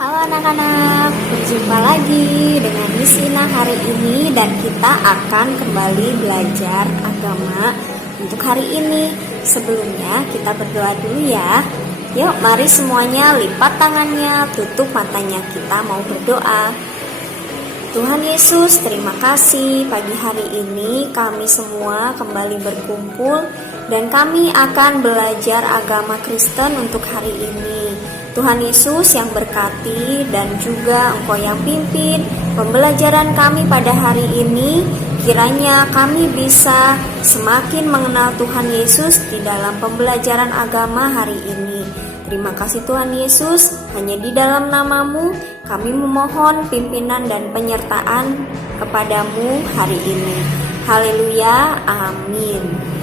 Halo anak-anak, berjumpa lagi dengan Miss Ina hari ini dan kita akan kembali belajar agama untuk hari ini. Sebelumnya kita berdoa dulu ya. Yuk mari semuanya lipat tangannya, tutup matanya, kita mau berdoa. Tuhan Yesus, terima kasih pagi hari ini kami semua kembali berkumpul dan kami akan belajar agama Kristen untuk hari ini. Tuhan Yesus yang berkati dan juga Engkau yang pimpin pembelajaran kami pada hari ini. Kiranya kami bisa semakin mengenal Tuhan Yesus di dalam pembelajaran agama hari ini. Terima kasih Tuhan Yesus, hanya di dalam nama-Mu kami memohon pimpinan dan penyertaan kepadamu hari ini. Haleluya, amin.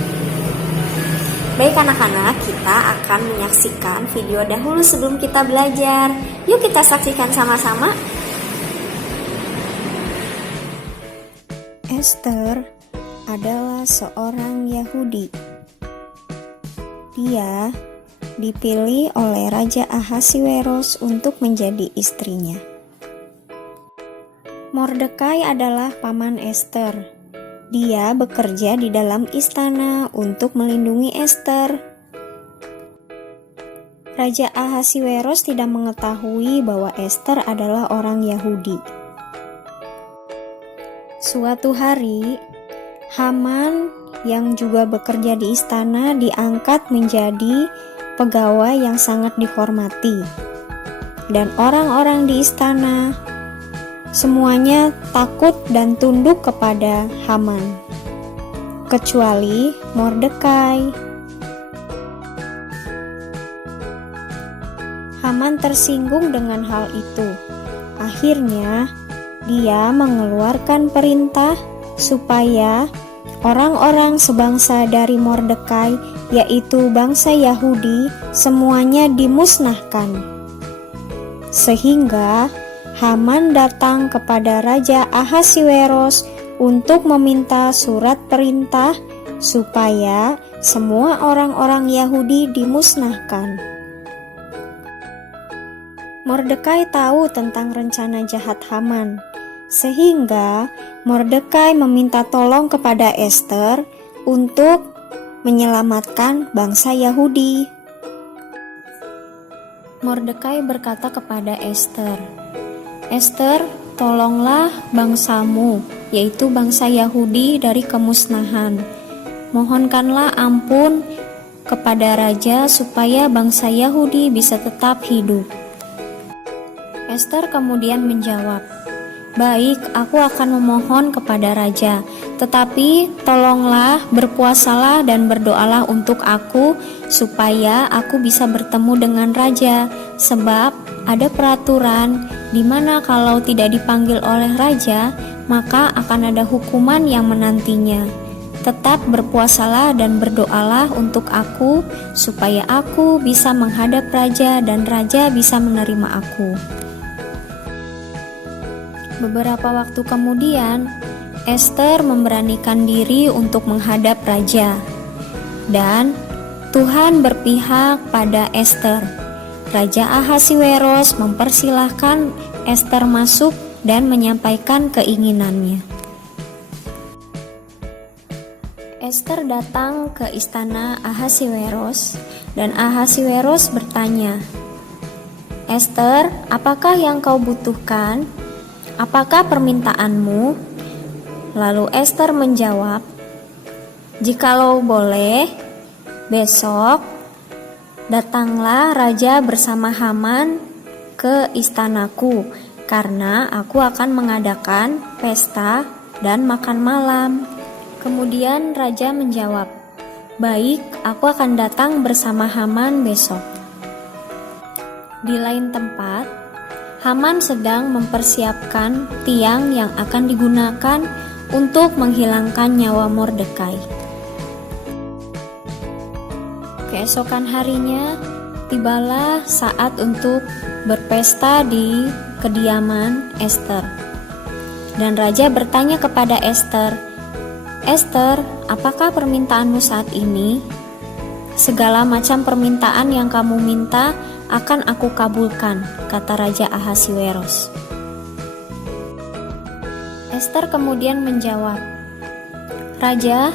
Baik anak-anak, kita akan menyaksikan video dahulu sebelum kita belajar. Yuk kita saksikan sama-sama. Esther adalah seorang Yahudi. Dia dipilih oleh Raja Ahasiweros untuk menjadi istrinya. Mordekai adalah paman Esther. Dia bekerja di dalam istana untuk melindungi Esther. Raja Ahasiweros tidak mengetahui bahwa Esther adalah orang Yahudi. Suatu hari, Haman yang juga bekerja di istana diangkat menjadi pegawai yang sangat dihormati. Dan orang-orang di istana semuanya takut dan tunduk kepada Haman, kecuali Mordekai. Haman tersinggung dengan hal itu. Akhirnya, dia mengeluarkan perintah supaya orang-orang sebangsa dari Mordekai, yaitu bangsa Yahudi, semuanya dimusnahkan. Sehingga Haman datang kepada Raja Ahasiweros untuk meminta surat perintah supaya semua orang-orang Yahudi dimusnahkan. Mordekai tahu tentang rencana jahat Haman, sehingga Mordekai meminta tolong kepada Esther untuk menyelamatkan bangsa Yahudi. Mordekai berkata kepada Esther, "Esther, tolonglah bangsamu, yaitu bangsa Yahudi dari kemusnahan. Mohonkanlah ampun kepada raja supaya bangsa Yahudi bisa tetap hidup." Esther kemudian menjawab, "Baik, aku akan memohon kepada raja, tetapi tolonglah berpuasalah dan berdoalah untuk aku supaya aku bisa bertemu dengan raja, sebab ada peraturan di mana kalau tidak dipanggil oleh raja, maka akan ada hukuman yang menantinya. Tetap berpuasalah dan berdoalah untuk aku supaya aku bisa menghadap raja dan raja bisa menerima aku." Beberapa waktu kemudian, Esther memberanikan diri untuk menghadap raja. Dan Tuhan berpihak pada Esther. Raja Ahasiweros mempersilahkan Esther masuk dan menyampaikan keinginannya. Esther datang ke istana Ahasiweros dan Ahasiweros bertanya, "Esther, apakah yang kau butuhkan? Apakah permintaanmu?" Lalu Esther menjawab, "Jikalau boleh, besok datanglah raja bersama Haman ke istanaku, karena aku akan mengadakan pesta dan makan malam." Kemudian raja menjawab, "Baik, aku akan datang bersama Haman besok." Di lain tempat, Haman sedang mempersiapkan tiang yang akan digunakan untuk menghilangkan nyawa Mordekai. Keesokan harinya, tibalah saat untuk berpesta di kediaman Esther. Dan raja bertanya kepada Esther, "Esther, apakah permintaanmu saat ini?" "Segala macam permintaan yang kamu minta akan aku kabulkan, kata Raja Ahasiweros. Ester kemudian menjawab, Raja,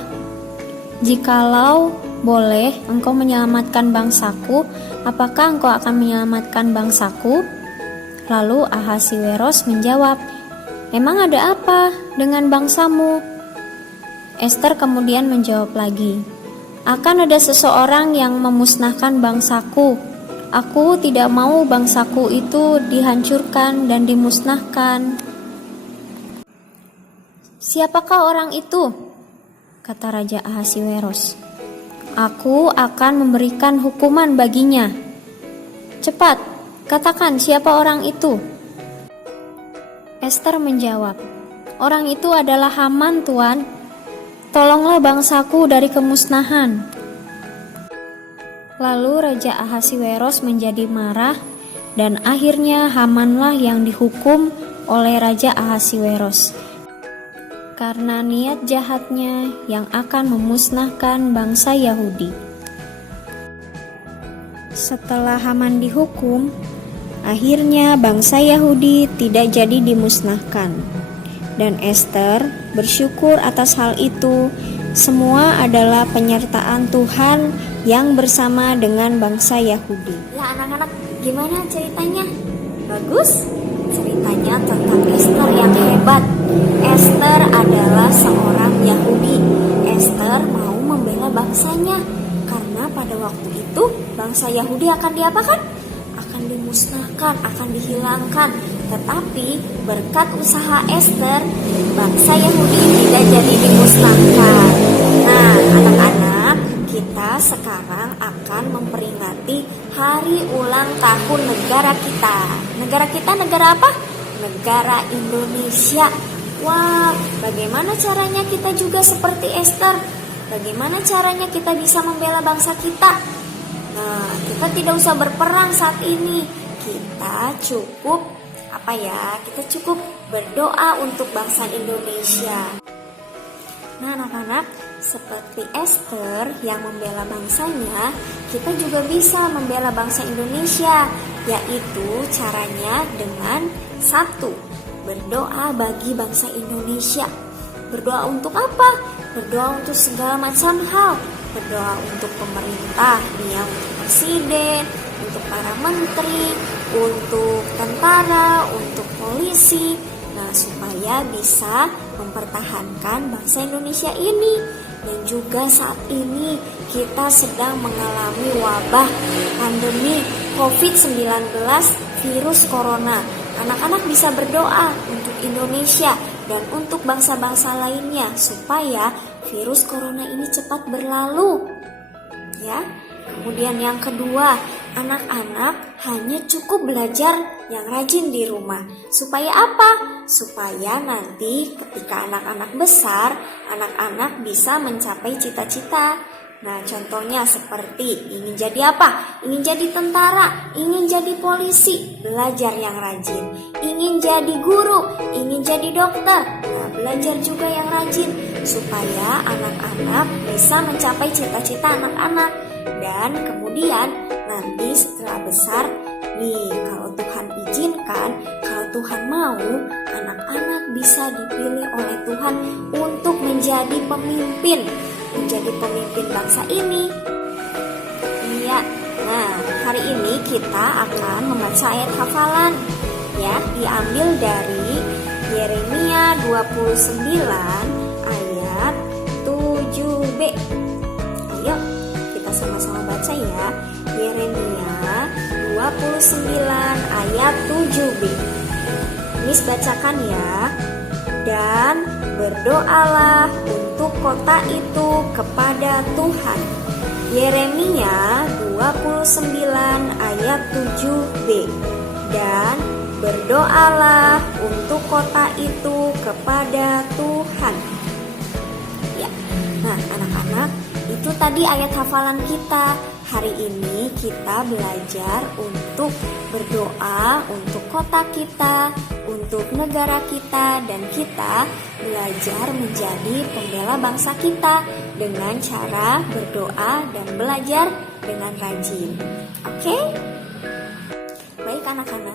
jikalau boleh engkau menyelamatkan bangsaku, apakah engkau akan menyelamatkan bangsaku? Lalu Ahasiweros menjawab, emang ada apa dengan bangsamu? Ester kemudian menjawab lagi, akan ada seseorang yang memusnahkan bangsaku. Aku tidak mau bangsaku itu dihancurkan dan dimusnahkan. Siapakah orang itu? Kata Raja Ahasiweros. Aku akan memberikan hukuman baginya. Cepat, katakan siapa orang itu? Ester menjawab, orang itu adalah Haman, Tuan. Tolonglah bangsaku dari kemusnahan. Lalu Raja Ahasiweros menjadi marah dan akhirnya Hamanlah yang dihukum oleh Raja Ahasiweros karena niat jahatnya yang akan memusnahkan bangsa Yahudi. Setelah Haman dihukum, akhirnya bangsa Yahudi tidak jadi dimusnahkan. Dan Ester bersyukur atas hal itu. Semua adalah penyertaan Tuhan yang bersama dengan bangsa Yahudi. Ya anak-anak, gimana ceritanya? Bagus? Ceritanya tentang Ester yang hebat. Ester adalah seorang Yahudi. Ester mau membela bangsanya karena pada waktu itu bangsa Yahudi akan diapakan? Akan dimusnahkan, akan dihilangkan. Tetapi berkat usaha Ester, bangsa Yahudi tidak jadi dimusnahkan. Nah, anak-anak, kita sekarang akan memperingati hari ulang tahun negara kita. Negara kita negara apa? Negara Indonesia. Wah, bagaimana caranya kita juga seperti Ester? Bagaimana caranya kita bisa membela bangsa kita? Nah, kita tidak usah berperang saat ini. Kita cukup kita cukup berdoa untuk bangsa Indonesia. Nah, anak-anak, seperti Ester yang membela bangsanya, kita juga bisa membela bangsa Indonesia, yaitu caranya dengan 1. Berdoa bagi bangsa Indonesia. Berdoa untuk apa? Berdoa untuk segala macam hal. Berdoa untuk pemerintah, untuk presiden, untuk para menteri, untuk tentara, untuk polisi. Nah, supaya bisa mempertahankan bangsa Indonesia ini. Dan juga saat ini kita sedang mengalami wabah pandemi COVID-19 virus corona. Anak-anak bisa berdoa untuk Indonesia dan untuk bangsa-bangsa lainnya supaya virus corona ini cepat berlalu. Ya. Kemudian yang kedua, anak-anak hanya cukup belajar yang rajin di rumah. Supaya apa? Supaya nanti ketika anak-anak besar, anak-anak bisa mencapai cita-cita. Nah, contohnya seperti ingin jadi apa? Ingin jadi tentara, ingin jadi polisi, belajar yang rajin. Ingin jadi guru, ingin jadi dokter, nah belajar juga yang rajin. Supaya anak-anak bisa mencapai cita-cita anak-anak. Dan kemudian nanti setelah besar, kalau Tuhan izinkan, kalau Tuhan mau, anak-anak bisa dipilih oleh Tuhan untuk menjadi pemimpin bangsa ini. Iya. Nah, hari ini kita akan membaca ayat hafalan. Ya, diambil dari Yeremia 29 ayat 7b. Ayo, kita sama-sama baca ya. Yeremia 29 ayat 7b. Miss bacakan ya. Dan berdoalah untuk kota itu kepada Tuhan. Yeremia 29 ayat 7b. Dan berdoalah untuk kota itu kepada Tuhan. Ya. Nah, anak-anak, itu tadi ayat hafalan kita. Hari ini kita belajar untuk berdoa untuk kota kita, untuk negara kita, dan kita belajar menjadi pembela bangsa kita dengan cara berdoa dan belajar dengan rajin. Oke?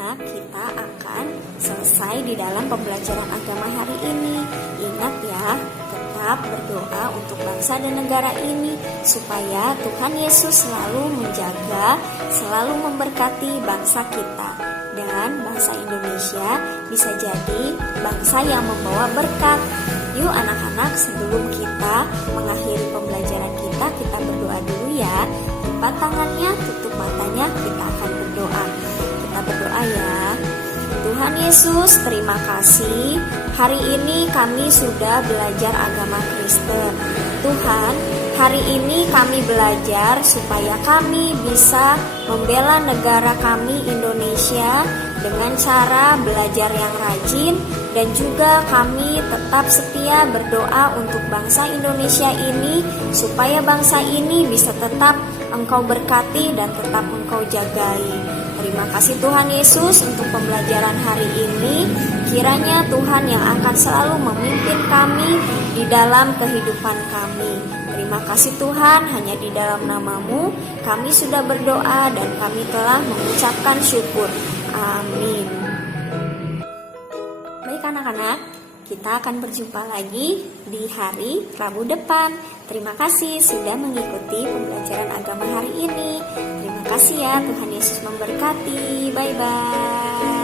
anak-anak, kita akan selesai di dalam pembelajaran agama hari ini. Ingat ya, tetap berdoa untuk bangsa dan negara ini supaya Tuhan Yesus selalu menjaga, selalu memberkati bangsa kita. Dan bangsa Indonesia bisa jadi bangsa yang membawa berkat. Yuk anak-anak, sebelum kita mengakhiri pembelajaran kita berdoa dulu ya. Lipat tangannya, tutup matanya, kita akan berdoa. Kita berdoa ya. Tuhan Yesus, terima kasih. Hari ini kami sudah belajar agama Kristen. Tuhan, hari ini kami belajar supaya kami bisa membela negara kami Indonesia dengan cara belajar yang rajin, dan juga kami tetap setia berdoa untuk bangsa Indonesia ini supaya bangsa ini bisa tetap Engkau berkati dan tetap Engkau jagai. Terima kasih Tuhan Yesus untuk pembelajaran hari ini. Kiranya Tuhan yang akan selalu memimpin kami di dalam kehidupan kami. Terima kasih Tuhan, hanya di dalam nama-Mu kami sudah berdoa dan kami telah mengucapkan syukur. Amin. Baik anak-anak, kita akan berjumpa lagi di hari Rabu depan. Terima kasih sudah mengikuti pembelajaran agama hari ini. Terima kasih ya, Tuhan Yesus memberkati. Bye-bye.